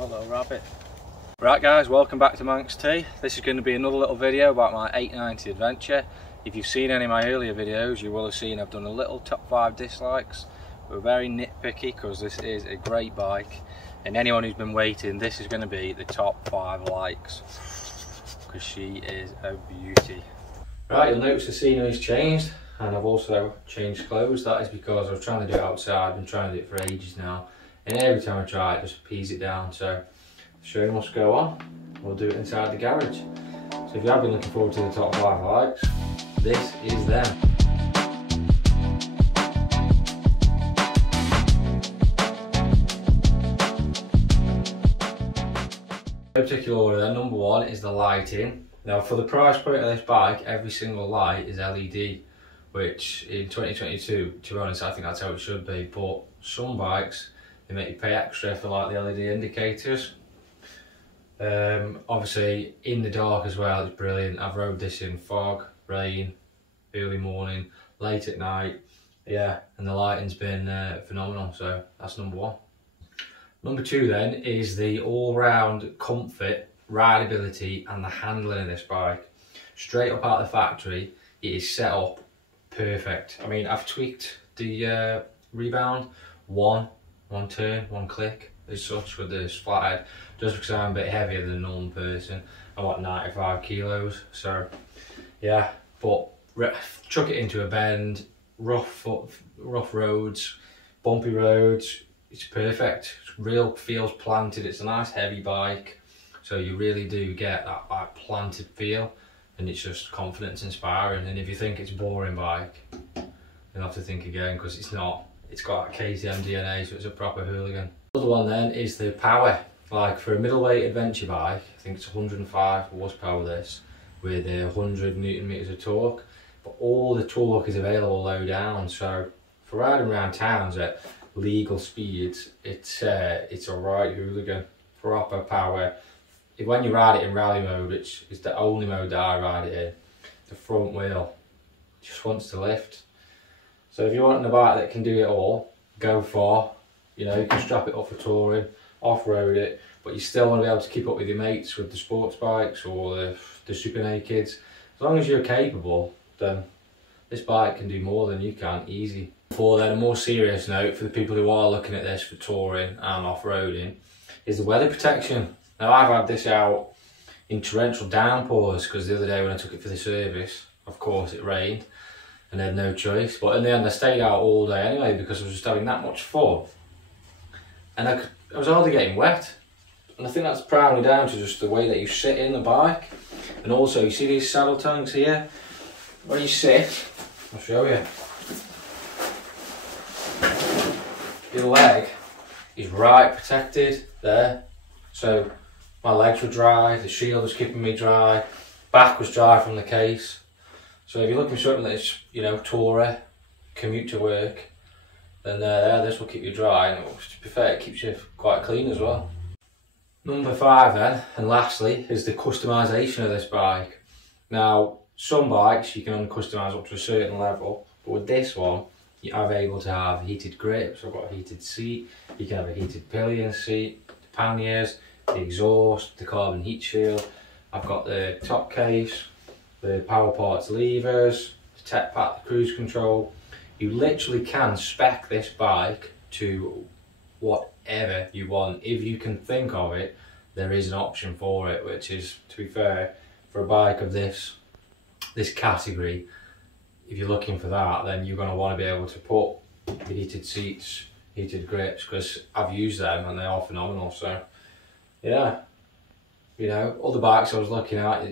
Oh, little rabbit. Right guys, welcome back to Manx Tea. This is going to be another little video about my 890 adventure. If you've seen any of my earlier videos, you will have seen I've done a little top 5 dislikes. We're very nitpicky because this is a great bike, and anyone who's been waiting, this is going to be the top 5 likes because she is a beauty. Right, you'll notice the scenery's changed, and I've also changed clothes. That is because I was trying to do it outside. I've been trying to do it for ages now, and every time I try it, just pees it down. So show you what's go on. We'll do it inside the garage. So if you have been looking forward to the top 5 likes, this is them. No particular order then. Number 1 is the lighting. Now for the price point of this bike, every single light is LED, which in 2022, to be honest, I think that's how it should be. But some bikes, they make you pay extra for like the LED indicators. Obviously in the dark as well, it's brilliant. I've rode this in fog, rain, early morning, late at night, yeah, and the lighting's been phenomenal. So that's number 1. Number 2 then is the all-round comfort, rideability and the handling of this bike. Straight up out of the factory, it is set up perfect. I mean, I've tweaked the rebound, one turn, one click as such with this flathead, just because I'm a bit heavier than a normal person. I'm what, 95 kilos, so yeah. But chuck it into a bend, rough roads, bumpy roads, it's perfect. It's real feels planted. It's a nice heavy bike, so you really do get that planted feel, and it's just confidence inspiring. And if you think it's a boring bike, you'll have to think again, because it's not. It's got a KTM DNA, so it's a proper hooligan. The other one then is the power. Like for a middleweight adventure bike, I think it's 105 horsepower this, with 100 Newton meters of torque. But all the torque is available low down, so for riding around towns at legal speeds, it's a right hooligan, proper power. When you ride it in rally mode, which is the only mode that I ride it in, the front wheel just wants to lift. So if you're wanting a bike that can do it all, go for, you know, you can strap it up for touring, off-road it, but you still want to be able to keep up with your mates with the sports bikes or the super nakeds. As long as you're capable, then this bike can do more than you can, easy. For then a more serious note, for the people who are looking at this for touring and off-roading, is the weather protection. Now I've had this out in torrential downpours, because the other day when I took it for the service, of course it rained and I had no choice, but in the end I stayed out all day anyway because I was just having that much fun, and I was hardly getting wet. And I think that's primarily down to just the way that you sit in the bike, and also you see these saddle tanks here. When you sit, I'll show you, your leg is right protected there. So my legs were dry, the shield was keeping me dry, back was dry from the case. So if you're looking for something that's, you know, tourer, commute to work, then this will keep you dry, and to be fair, it keeps you quite clean as well. Number 5 then, and lastly, is the customisation of this bike. Now, some bikes you can only customise up to a certain level, but with this one, you are able to have heated grips. I've got a heated seat, you can have a heated pillion seat, the panniers, the exhaust, the carbon heat shield. I've got the top case, the power parts levers, the tech pack, the cruise control. You literally can spec this bike to whatever you want. If you can think of it, there is an option for it, which is, to be fair, for a bike of this category, if you're looking for that, then you're going to want to be able to put the heated seats, heated grips, because I've used them and they are phenomenal. So yeah, you know, other bikes I was looking at,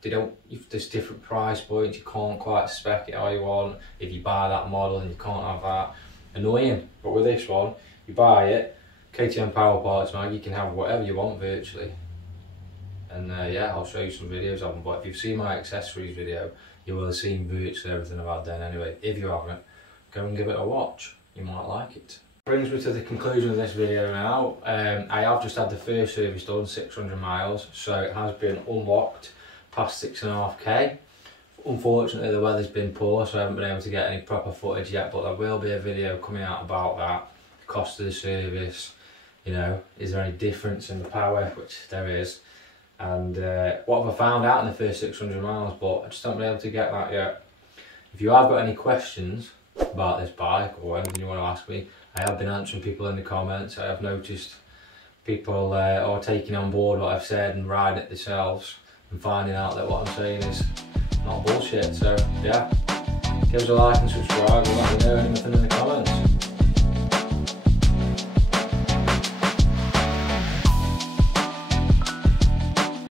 they don't, there's different price points, you can't quite spec it how you want. If you buy that model and you can't have that, annoying. But with this one, you buy it, KTM power parts, man, you can have whatever you want virtually. And yeah, I'll show you some videos of them, but if you've seen my accessories video, you will have seen virtually everything about them anyway. If you haven't, go and give it a watch, you might like it. Brings me to the conclusion of this video now. I have just had the first service done, 600 miles, so it has been unlocked past 6.5k. Unfortunately the weather's been poor, so I haven't been able to get any proper footage yet, but there will be a video coming out about that, the cost of the service, you know, is there any difference in the power, which there is, and what have I found out in the first 600 miles, but I just haven't been able to get that yet. If you have got any questions about this bike or anything you want to ask me, I have been answering people in the comments. I have noticed people are taking on board what I've said and riding it themselves and finding out that what I'm saying is not bullshit. So yeah, give us a like and subscribe and let me know anything in the comments.